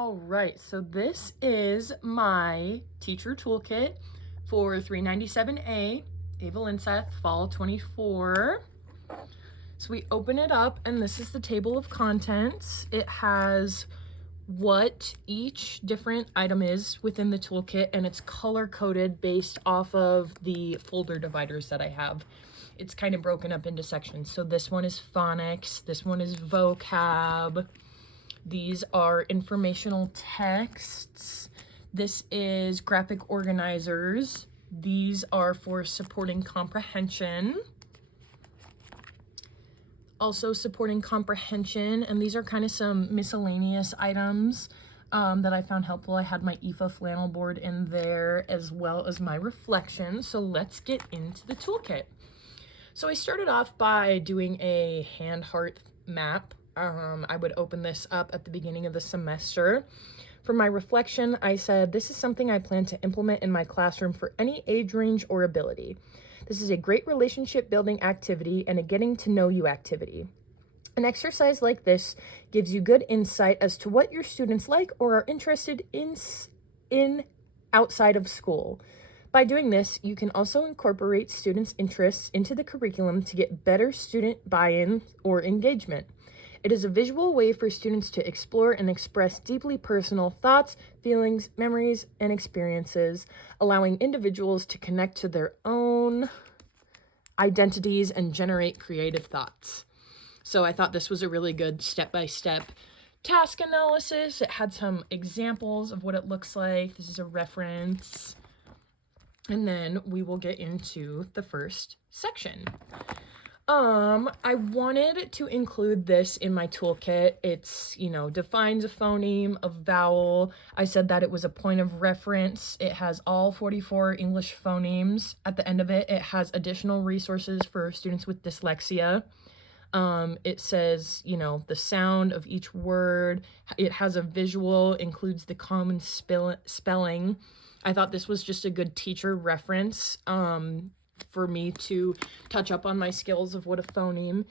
All right, so this is my teacher toolkit for 397A, Ava Linseth, fall 24. So we open it up and this is the table of contents. It has what each different item is within the toolkit, and it's color coded based off of the folder dividers that I have. It's kind of broken up into sections. So this one is phonics, this one is vocab, these are informational texts, this is graphic organizers, these are for supporting comprehension. Also supporting comprehension, and these are kind of some miscellaneous items that I found helpful. I had my EFA flannel board in there as well as my reflection. So let's get into the toolkit. So I started off by doing a hand heart map. I would open this up at the beginning of the semester. For my reflection, I said, this is something I plan to implement in my classroom for any age range or ability. This is a great relationship building activity and a getting to know you activity. An exercise like this gives you good insight as to what your students like or are interested in outside of school. By doing this, you can also incorporate students' interests into the curriculum to get better student buy-in or engagement. It is a visual way for students to explore and express deeply personal thoughts, feelings, memories, and experiences, allowing individuals to connect to their own identities and generate creative thoughts. So I thought this was a really good step-by-step task analysis. It had some examples of what it looks like. This is a reference. And then we will get into the first section. I wanted to include this in my toolkit. It's, defines a phoneme, a vowel. I said that it was a point of reference. It has all 44 English phonemes. At the end of it, it has additional resources for students with dyslexia. It says, the sound of each word. It has a visual, includes the common spelling. I thought this was just a good teacher reference, for me to touch up on my skills of what a phoneme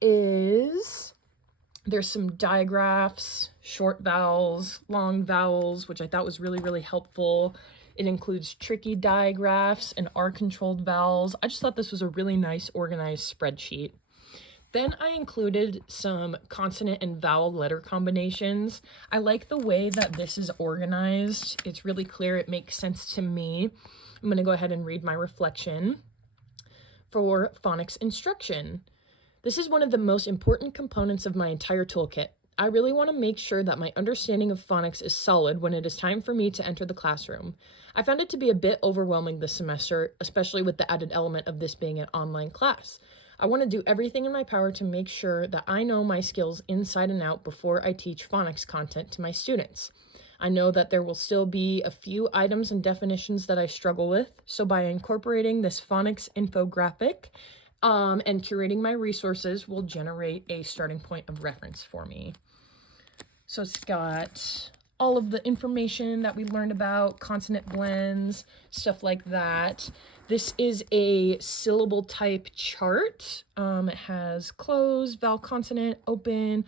is. There's some digraphs, short vowels, long vowels, which I thought was really, really helpful. It includes tricky digraphs and R-controlled vowels. I just thought this was a really nice organized spreadsheet. Then I included some consonant and vowel letter combinations. I like the way that this is organized. It's really clear. It makes sense to me. I'm going to go ahead and read my reflection. For phonics instruction. This is one of the most important components of my entire toolkit. I really want to make sure that my understanding of phonics is solid when it is time for me to enter the classroom. I found it to be a bit overwhelming this semester, especially with the added element of this being an online class. I want to do everything in my power to make sure that I know my skills inside and out before I teach phonics content to my students. I know that there will still be a few items and definitions that I struggle with, so by incorporating this phonics infographic and curating my resources will generate a starting point of reference for me. So it's got all of the information that we learned about, consonant blends, stuff like that. This is a syllable type chart. It has close, vowel consonant, open,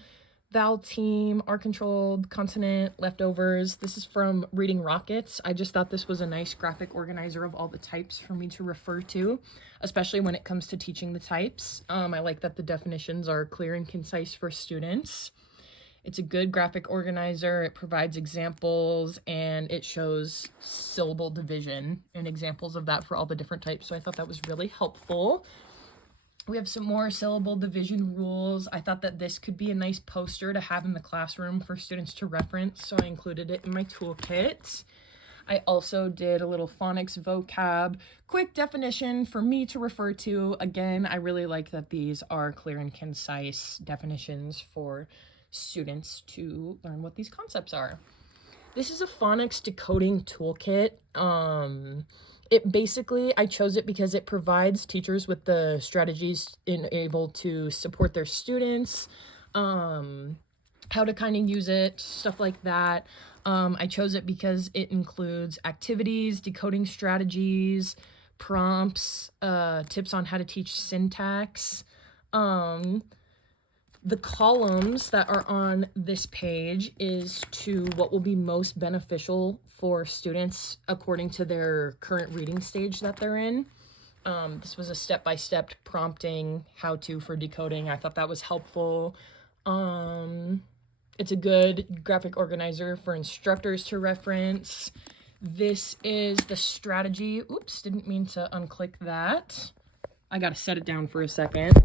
vowel team, R-controlled, consonant, leftovers. This is from Reading Rockets. I just thought this was a nice graphic organizer of all the types for me to refer to, especially when it comes to teaching the types. I like that the definitions are clear and concise for students. It's a good graphic organizer. It provides examples and it shows syllable division and examples of that for all the different types. So I thought that was really helpful. We have some more syllable division rules. I thought that this could be a nice poster to have in the classroom for students to reference, so I included it in my toolkit. I also did a little phonics vocab, quick definition for me to refer to. Again, I really like that these are clear and concise definitions for students to learn what these concepts are. This is a phonics decoding toolkit. I chose it because it provides teachers with the strategies able to support their students, how to kind of use it, stuff like that. I chose it because it includes activities, decoding strategies, prompts, tips on how to teach syntax. The columns that are on this page is to what will be most beneficial for students according to their current reading stage that they're in. This was a step-by-step prompting how-to for decoding. I thought that was helpful. It's a good graphic organizer for instructors to reference. This is the strategy. Oops, didn't mean to unclick that. I gotta set it down for a second.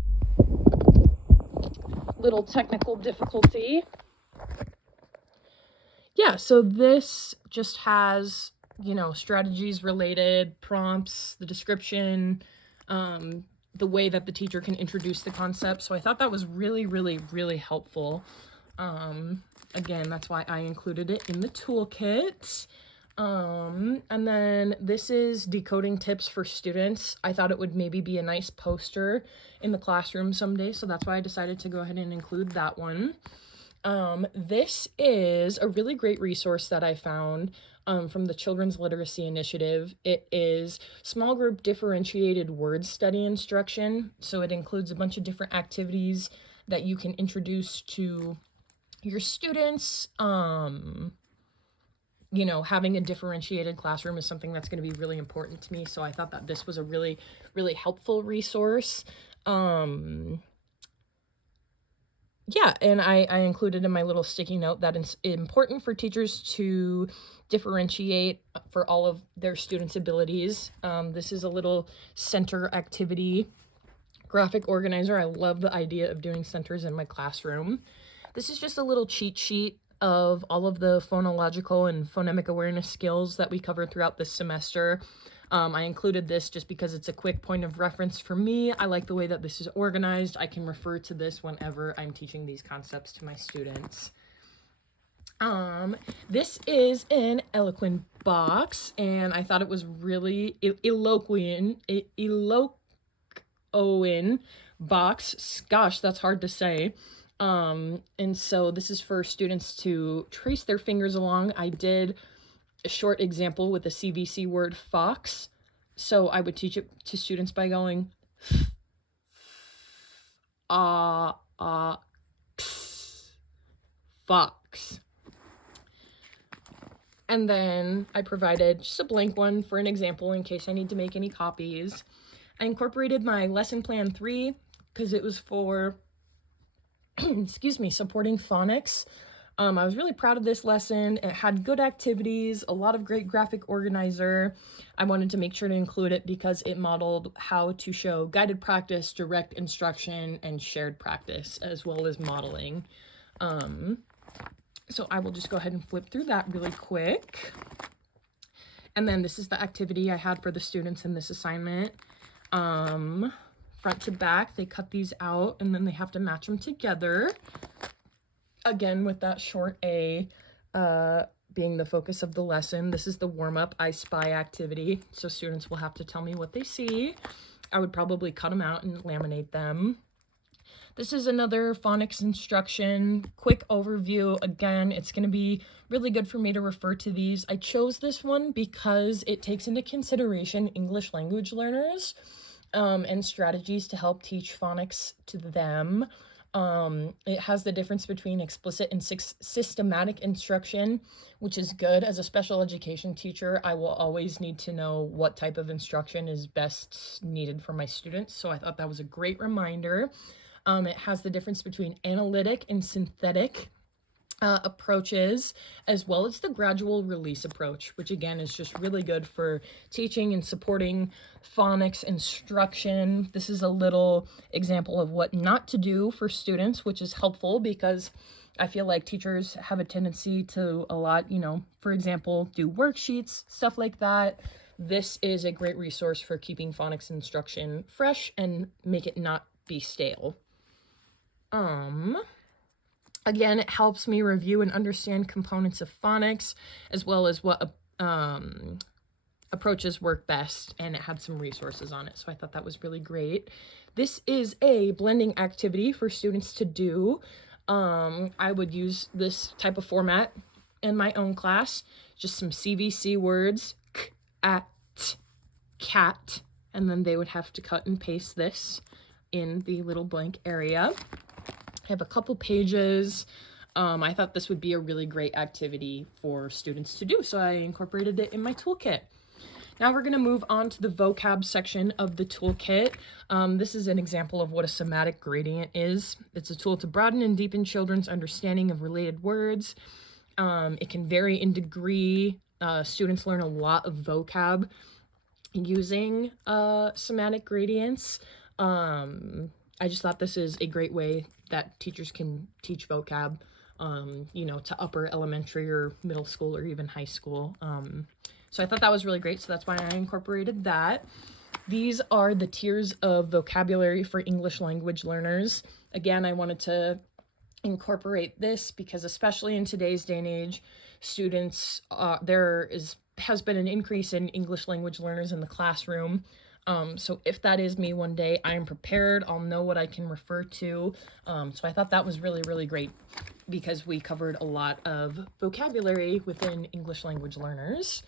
Little technical difficulty. Yeah, so this just has, you know, strategies related, prompts, the description, the way that the teacher can introduce the concept. So I thought that was really, really, really helpful. Again, that's why I included it in the toolkit. And then this is decoding tips for students. I thought it would maybe be a nice poster in the classroom someday, so that's why I decided to go ahead and include that one. This is a really great resource that I found from the Children's Literacy Initiative. It is small group differentiated word study instruction. So it includes a bunch of different activities that you can introduce to your students. You know, having a differentiated classroom is something that's going to be really important to me. So I thought that this was a really, really helpful resource. Yeah, and I included in my little sticky note that it's important for teachers to differentiate for all of their students' abilities. This is a little center activity graphic organizer. I love the idea of doing centers in my classroom. This is just a little cheat sheet of all of the phonological and phonemic awareness skills that we covered throughout this semester. I included this just because it's a quick point of reference for me. I like the way that this is organized. I can refer to this whenever I'm teaching these concepts to my students. This is an eloquent box, and I thought it was really eloquent box. Gosh, that's hard to say. And so this is for students to trace their fingers along. I did a short example with the CVC word fox. So I would teach it to students by going fox. And then I provided just a blank one for an example in case I need to make any copies. I incorporated my lesson plan 3 because it was for supporting phonics. I was really proud of this lesson. It had good activities, a lot of great graphic organizer. I wanted to make sure to include it because it modeled how to show guided practice, direct instruction, and shared practice, as well as modeling. So I will just go ahead and flip through that really quick. And then this is the activity I had for the students in this assignment. Front to back, they cut these out and then they have to match them together. Again, with that short A being the focus of the lesson. This is the warm-up I Spy activity, so students will have to tell me what they see. I would probably cut them out and laminate them. This is another phonics instruction, quick overview. Again, it's going to be really good for me to refer to these. I chose this one because it takes into consideration English language learners and strategies to help teach phonics to them. It has the difference between explicit and systematic instruction, which is good. As a special education teacher, I will always need to know what type of instruction is best needed for my students. So I thought that was a great reminder. It has the difference between analytic and synthetic approaches, as well as the gradual release approach, which again is just really good for teaching and supporting phonics instruction. This is a little example of what not to do for students, which is helpful because I feel like teachers have a tendency to for example, do worksheets, stuff like that. This is a great resource for keeping phonics instruction fresh and make it not be stale. Again, it helps me review and understand components of phonics, as well as what approaches work best, and it had some resources on it, so I thought that was really great. This is a blending activity for students to do. I would use this type of format in my own class, just some CVC words, k, at, cat, and then they would have to cut and paste this in the little blank area. I have a couple pages. I thought this would be a really great activity for students to do, so I incorporated it in my toolkit. Now we're going to move on to the vocab section of the toolkit. This is an example of what a somatic gradient is. It's a tool to broaden and deepen children's understanding of related words. It can vary in degree. Students learn a lot of vocab using somatic gradients. I just thought this is a great way that teachers can teach vocab, to upper elementary or middle school or even high school. So I thought that was really great, so that's why I incorporated that. These are the tiers of vocabulary for English language learners. Again, I wanted to incorporate this because especially in today's day and age, students, has been an increase in English language learners in the classroom. So if that is me one day, I am prepared. I'll know what I can refer to. So I thought that was really, really great because we covered a lot of vocabulary within English language learners.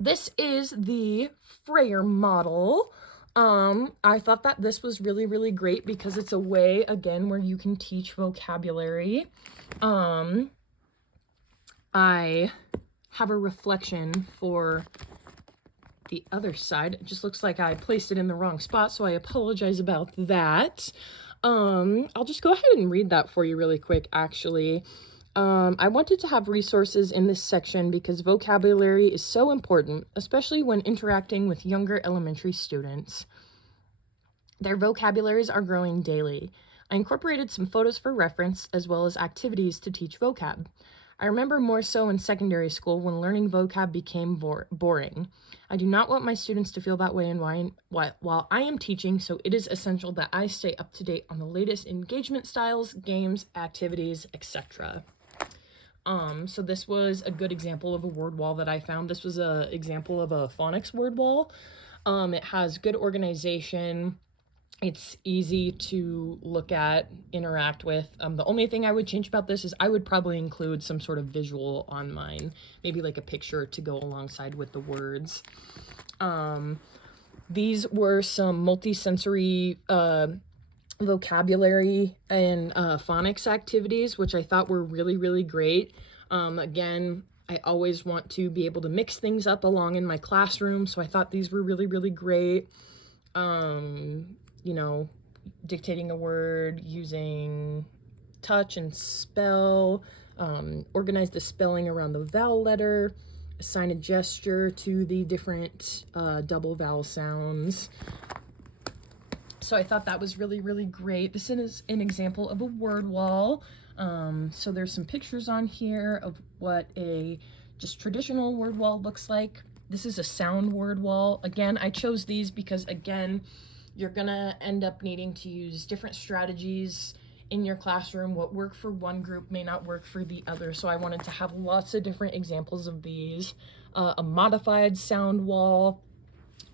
This is the Freyer model. I thought that this was really, really great because it's a way, again, where you can teach vocabulary. I have a reflection for the other side. It just looks like I placed it in the wrong spot, so I apologize about that. I'll just go ahead and read that for you really quick, actually. I wanted to have resources in this section because vocabulary is so important, especially when interacting with younger elementary students. Their vocabularies are growing daily. I incorporated some photos for reference as well as activities to teach vocab. I remember more so in secondary school when learning vocab became boring. I do not want my students to feel that way while I am teaching, so it is essential that I stay up to date on the latest engagement styles, games, activities, etc. So this was a good example of a word wall that I found. This was an example of a phonics word wall. It has good organization. It's easy to look at, interact with. The only thing I would change about this is I would probably include some sort of visual on mine, maybe like a picture to go alongside with the words. These were some multisensory vocabulary and phonics activities, which I thought were really, really great. Again, I always want to be able to mix things up along in my classroom, so I thought these were really, really great. Dictating a word using touch and spell, organize the spelling around the vowel letter, assign a gesture to the different double vowel sounds. So I thought that was really, really great. This is an example of a word wall. So there's some pictures on here of what a just traditional word wall looks like. This is a sound word wall. Again, I chose these because, again, you're gonna end up needing to use different strategies in your classroom. What worked for one group may not work for the other. So I wanted to have lots of different examples of these. A modified sound wall,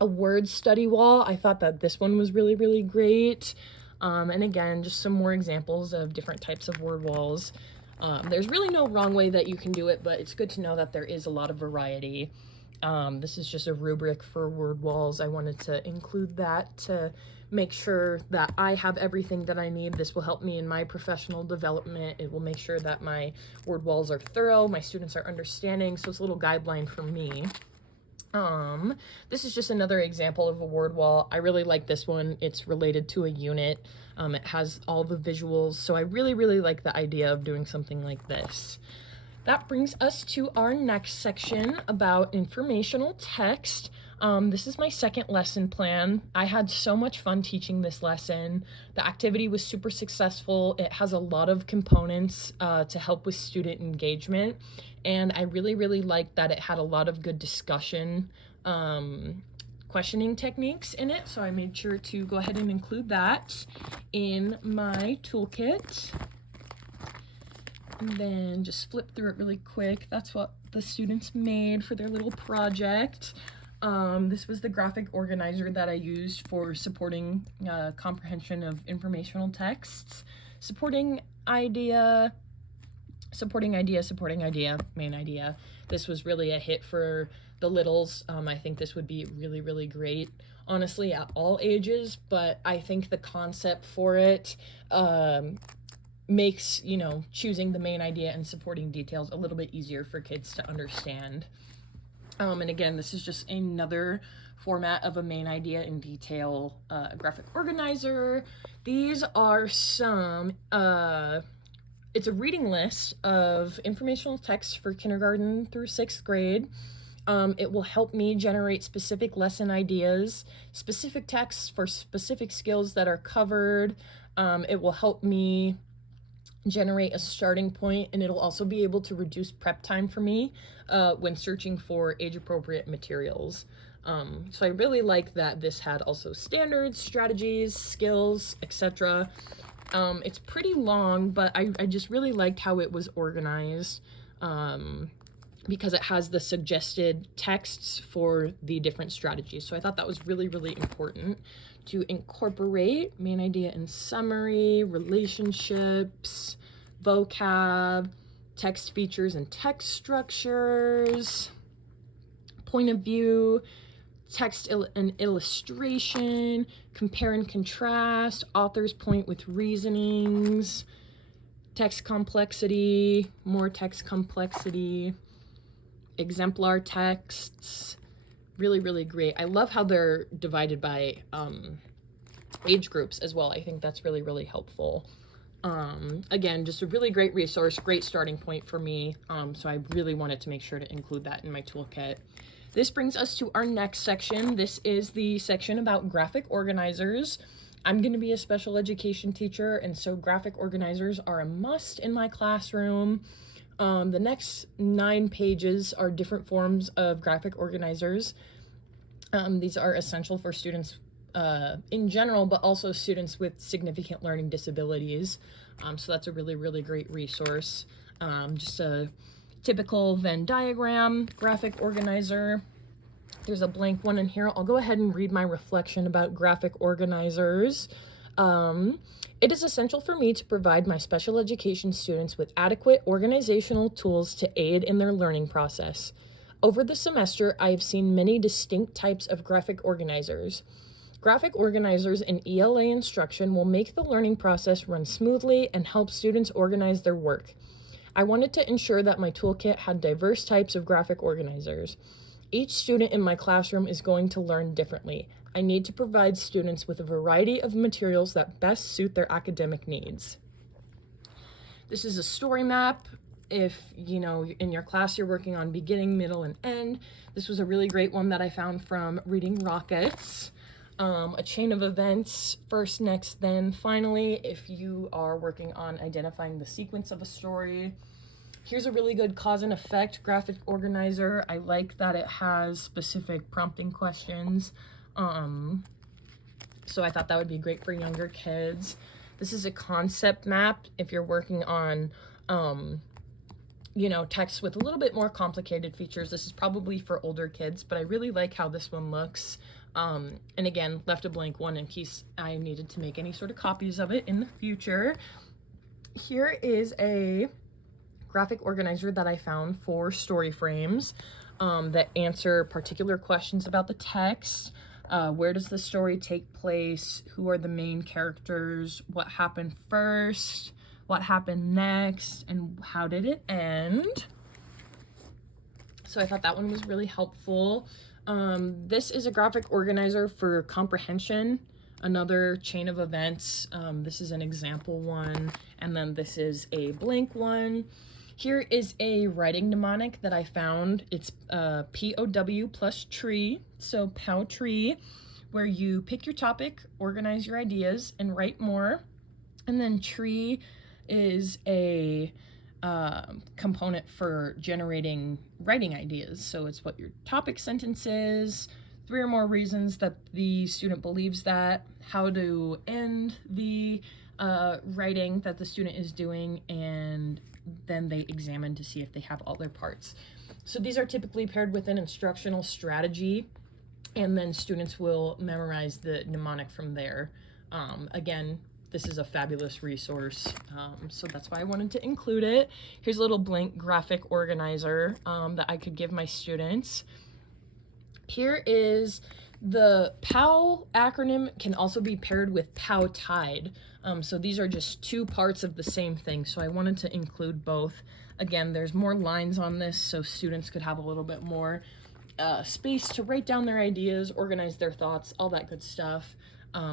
a word study wall. I thought that this one was really, really great. And again, just some more examples of different types of word walls. There's really no wrong way that you can do it, but it's good to know that there is a lot of variety. This is just a rubric for word walls. I wanted to include that to make sure that I have everything that I need. This will help me in my professional development. It will make sure that my word walls are thorough, my students are understanding, so it's a little guideline for me. This is just another example of a word wall. I really like this one. It's related to a unit. It has all the visuals, so I really, really like the idea of doing something like this. That brings us to our next section about informational text. This is my second lesson plan. I had so much fun teaching this lesson. The activity was super successful. It has a lot of components to help with student engagement. And I really, really liked that it had a lot of good discussion, questioning techniques in it. So I made sure to go ahead and include that in my toolkit. And then just flip through it really quick. That's what the students made for their little project. This was the graphic organizer that I used for supporting comprehension of informational texts. Supporting idea, main idea. This was really a hit for the littles. I think this would be really, really great, honestly, at all ages, but I think the concept for it makes, you know, choosing the main idea and supporting details a little bit easier for kids to understand. And again, this is just another format of a main idea and detail graphic organizer. These are some, it's a reading list of informational text for kindergarten through 6th grade. It will help me generate specific lesson ideas, specific texts for specific skills that are covered. It will help me generate a starting point, and it'll also be able to reduce prep time for me when searching for age-appropriate materials. So I really like that this had also standards, strategies, skills, etc. It's pretty long, but I just really liked how it was organized because it has the suggested texts for the different strategies. So I thought that was really, really important to incorporate main idea and summary, relationships, vocab, text features and text structures, point of view, text and illustration, compare and contrast, author's point with reasonings, text complexity, more text complexity, exemplar texts. Really, really great. I love how they're divided by age groups as well. I think that's really, really helpful. Again, just a really great resource, great starting point for me. So I really wanted to make sure to include that in my toolkit. This brings us to our next section. This is the section about graphic organizers. I'm going to be a special education teacher, and so graphic organizers are a must in my classroom. The next 9 pages are different forms of graphic organizers. These are essential for students in general, but also students with significant learning disabilities. So that's a really, really great resource. Just a typical Venn diagram graphic organizer. There's a blank one in here. I'll go ahead and read my reflection about graphic organizers. It is essential for me to provide my special education students with adequate organizational tools to aid in their learning process. Over the semester, I have seen many distinct types of graphic organizers. Graphic organizers in ELA instruction will make the learning process run smoothly and help students organize their work. I wanted to ensure that my toolkit had diverse types of graphic organizers. Each student in my classroom is going to learn differently. I need to provide students with a variety of materials that best suit their academic needs. This is a story map. If, you know, in your class you're working on beginning, middle, and end. This was a really great one that I found from Reading Rockets. A chain of events, first, next, then, finally, if you are working on identifying the sequence of a story. Here's a really good cause and effect graphic organizer. I like that it has specific prompting questions. So I thought that would be great for younger kids. This is a concept map if you're working on, you know, text with a little bit more complicated features. This is probably for older kids, but I really like how this one looks. And again, left a blank one in case I needed to make any sort of copies of it in the future. Here is a graphic organizer that I found for story frames that answer particular questions about the text. Where does the story take place? Who are the main characters? What happened first? What happened next? And how did it end? So I thought that one was really helpful. This is a graphic organizer for comprehension, another chain of events. This is an example one, and then this is a blank one. Here is a writing mnemonic that I found. It's POW plus tree, so POW tree, where you pick your topic, organize your ideas, and write more. And then tree is a component for generating writing ideas. So it's what your topic sentence is, 3 or more reasons that the student believes that, how to end the writing that the student is doing, and then they examine to see if they have all their parts. So these are typically paired with an instructional strategy, and then students will memorize the mnemonic from there. Again, this is a fabulous resource, so that's why I wanted to include it. Here's a little blank graphic organizer that I could give my students. Here is The POW acronym can also be paired with POW Tide. So these are just two parts of the same thing. So I wanted to include both. Again, there's more lines on this so students could have a little bit more space to write down their ideas, organize their thoughts, all that good stuff.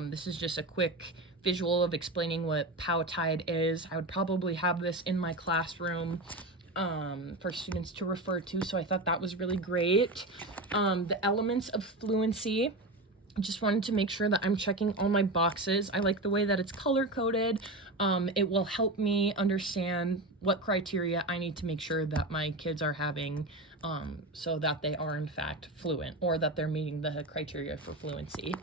This is just a quick visual of explaining what POW Tide is. I would probably have this in my classroom for students to refer to, so I thought that was really great. The elements of fluency, I just wanted to make sure that I'm checking all my boxes. I like the way that it's color-coded. It will help me understand what criteria I need to make sure that my kids are having so that they are in fact fluent, or that they're meeting the criteria for fluency.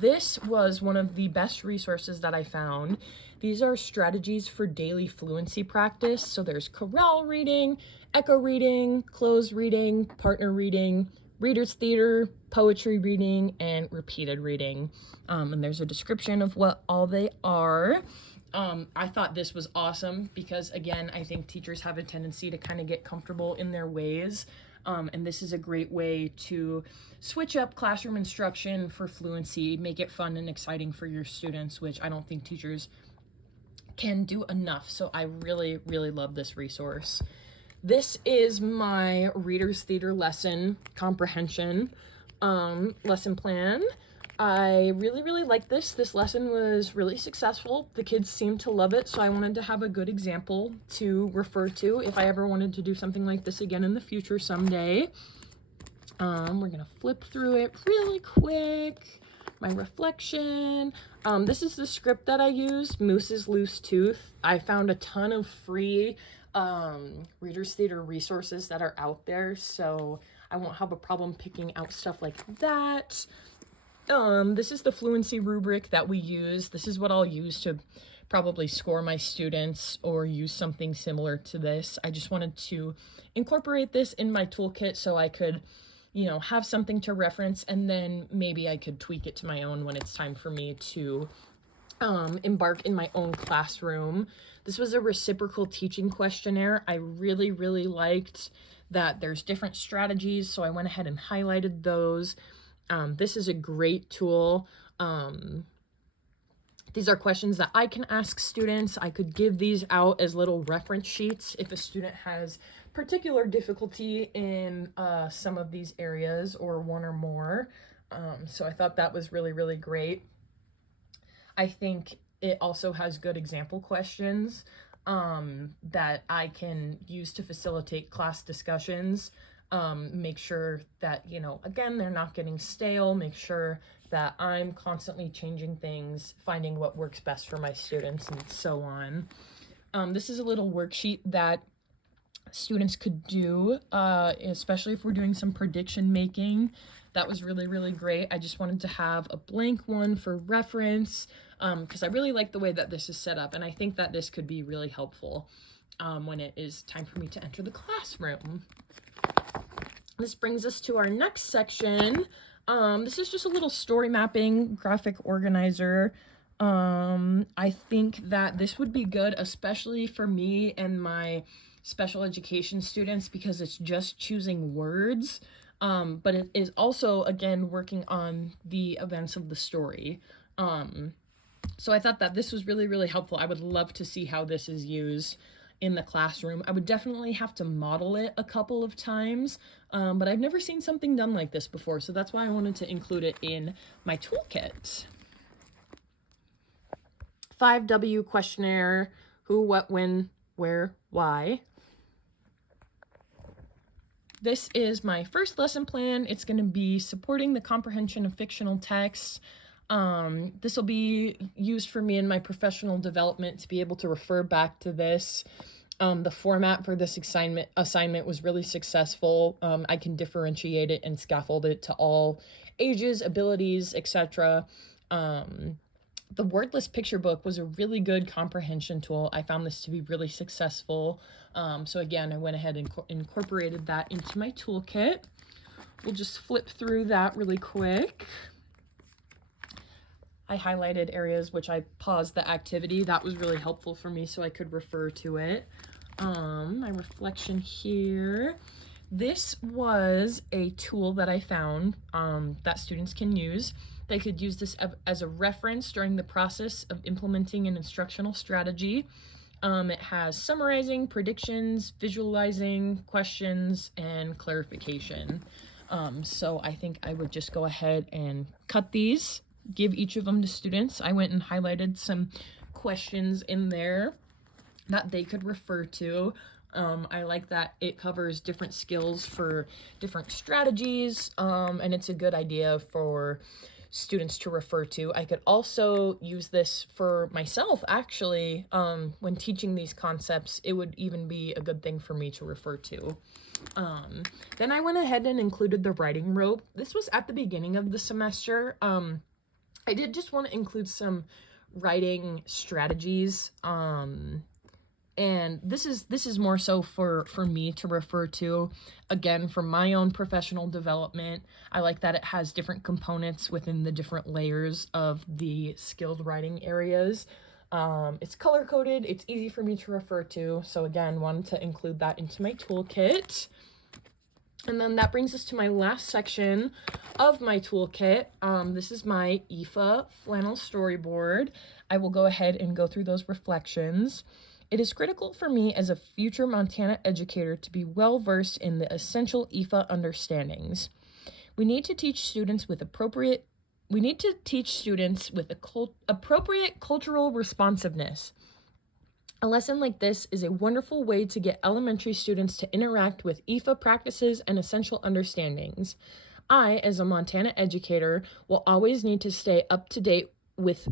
This was one of the best resources that I found. These are strategies for daily fluency practice. So there's chorale reading, echo reading, closed reading, partner reading, reader's theater, poetry reading, and repeated reading. And there's a description of what all they are. I thought this was awesome because, again, I think teachers have a tendency to kind of get comfortable in their ways. And this is a great way to switch up classroom instruction for fluency, make it fun and exciting for your students, which I don't think teachers can do enough. So I really, really love this resource. This is my Reader's Theater lesson comprehension lesson plan. I really, really like this. This lesson was really successful. The kids seemed to love it, so I wanted to have a good example to refer to if I ever wanted to do something like this again in the future someday. We're gonna flip through it really quick. My reflection. This is the script that I used, Moose's Loose Tooth. I found a ton of free Reader's Theater resources that are out there, so I won't have a problem picking out stuff like that. This is the fluency rubric that we use. This is what I'll use to probably score my students or use something similar to this. I just wanted to incorporate this in my toolkit so I could, you know, have something to reference, and then maybe I could tweak it to my own when it's time for me to embark in my own classroom. This was a reciprocal teaching questionnaire. I really, really liked that there's different strategies, so I went ahead and highlighted those. This is a great tool. These are questions that I can ask students. I could give these out as little reference sheets if a student has particular difficulty in some of these areas or one or more. So I thought that was really, really great. I think it also has good example questions that I can use to facilitate class discussions. Make sure that, you know, again, they're not getting stale, make sure that I'm constantly changing things, finding what works best for my students, and so on. This is a little worksheet that students could do, especially if we're doing some prediction making. That was really, really great. I just wanted to have a blank one for reference because I really like the way that this is set up, and I think that this could be really helpful when it is time for me to enter the classroom. This brings us to our next section. This is just a little story mapping graphic organizer. I think that this would be good, especially for me and my special education students, because it's just choosing words, but it is also, again, working on the events of the story. So I thought that this was really, really helpful. I would love to see how this is used in the classroom. I would definitely have to model it a couple of times, but I've never seen something done like this before, so that's why I wanted to include it in my toolkit. 5W questionnaire: who, what, when, where, why. This is my first lesson plan. It's going to be supporting the comprehension of fictional texts. This will be used for me in my professional development to be able to refer back to this. The format for this assignment was really successful. I can differentiate it and scaffold it to all ages, abilities, etc. The wordless picture book was a really good comprehension tool. I found this to be really successful. So again, I went ahead and incorporated that into my toolkit. We'll just flip through that really quick. I highlighted areas which I paused the activity. That was really helpful for me so I could refer to it. My reflection here. This was a tool that I found that students can use. They could use this as a reference during the process of implementing an instructional strategy. It has summarizing, predictions, visualizing, questions, and clarification. So I think I would just go ahead and cut these, give each of them to students. I went and highlighted some questions in there that they could refer to. I like that it covers different skills for different strategies, and it's a good idea for students to refer to. I could also use this for myself, actually. When teaching these concepts, it would even be a good thing for me to refer to. Then I went ahead and included the writing rope. This was at the beginning of the semester. I did just want to include some writing strategies, and this is more so for me to refer to, again, for my own professional development. I like that it has different components within the different layers of the skilled writing areas. It's color-coded, it's easy for me to refer to, so again, wanted to include that into my toolkit. And then that brings us to my last section of my toolkit. This is my EFA flannel storyboard. I will go ahead and go through those reflections. It is critical for me as a future Montana educator to be well-versed in the essential EFA understandings. We need to teach students with appropriate cultural responsiveness. A lesson like this is a wonderful way to get elementary students to interact with EFA practices and essential understandings. I, as a Montana educator, will always need to stay up to date with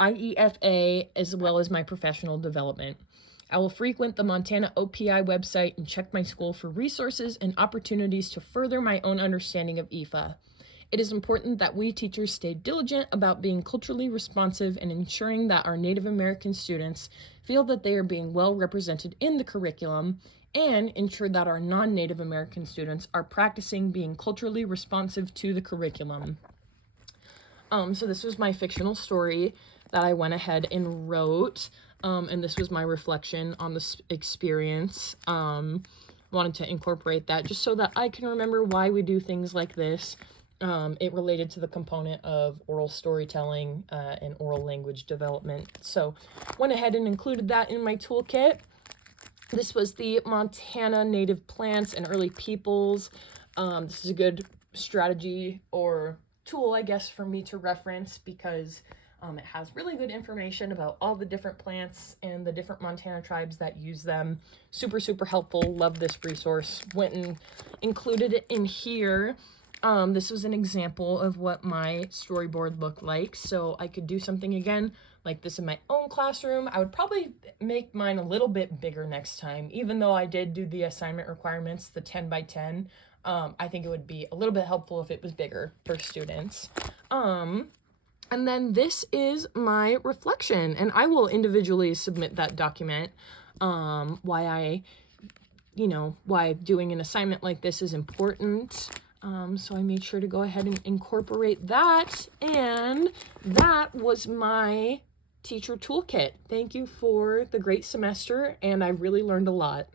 IEFA as well as my professional development. I will frequent the Montana OPI website and check my school for resources and opportunities to further my own understanding of EFA. It is important that we teachers stay diligent about being culturally responsive and ensuring that our Native American students feel that they are being well represented in the curriculum, and ensure that our non-Native American students are practicing being culturally responsive to the curriculum. So this was my fictional story that I went ahead and wrote, and this was my reflection on this experience. Wanted to incorporate that just so that I can remember why we do things like this. It related to the component of oral storytelling and oral language development. So went ahead and included that in my toolkit. This was the Montana Native Plants and Early Peoples. This is a good strategy or tool, I guess, for me to reference because it has really good information about all the different plants and the different Montana tribes that use them. Super, super helpful. Love this resource. Went and included it in here. This was an example of what my storyboard looked like, so I could do something again like this in my own classroom. I would probably make mine a little bit bigger next time, even though I did do the assignment requirements, the 10 by 10. I think it would be a little bit helpful if it was bigger for students. And then this is my reflection, and I will individually submit that document, why doing an assignment like this is important. So I made sure to go ahead and incorporate that, and that was my teacher toolkit. Thank you for the great semester, and I really learned a lot.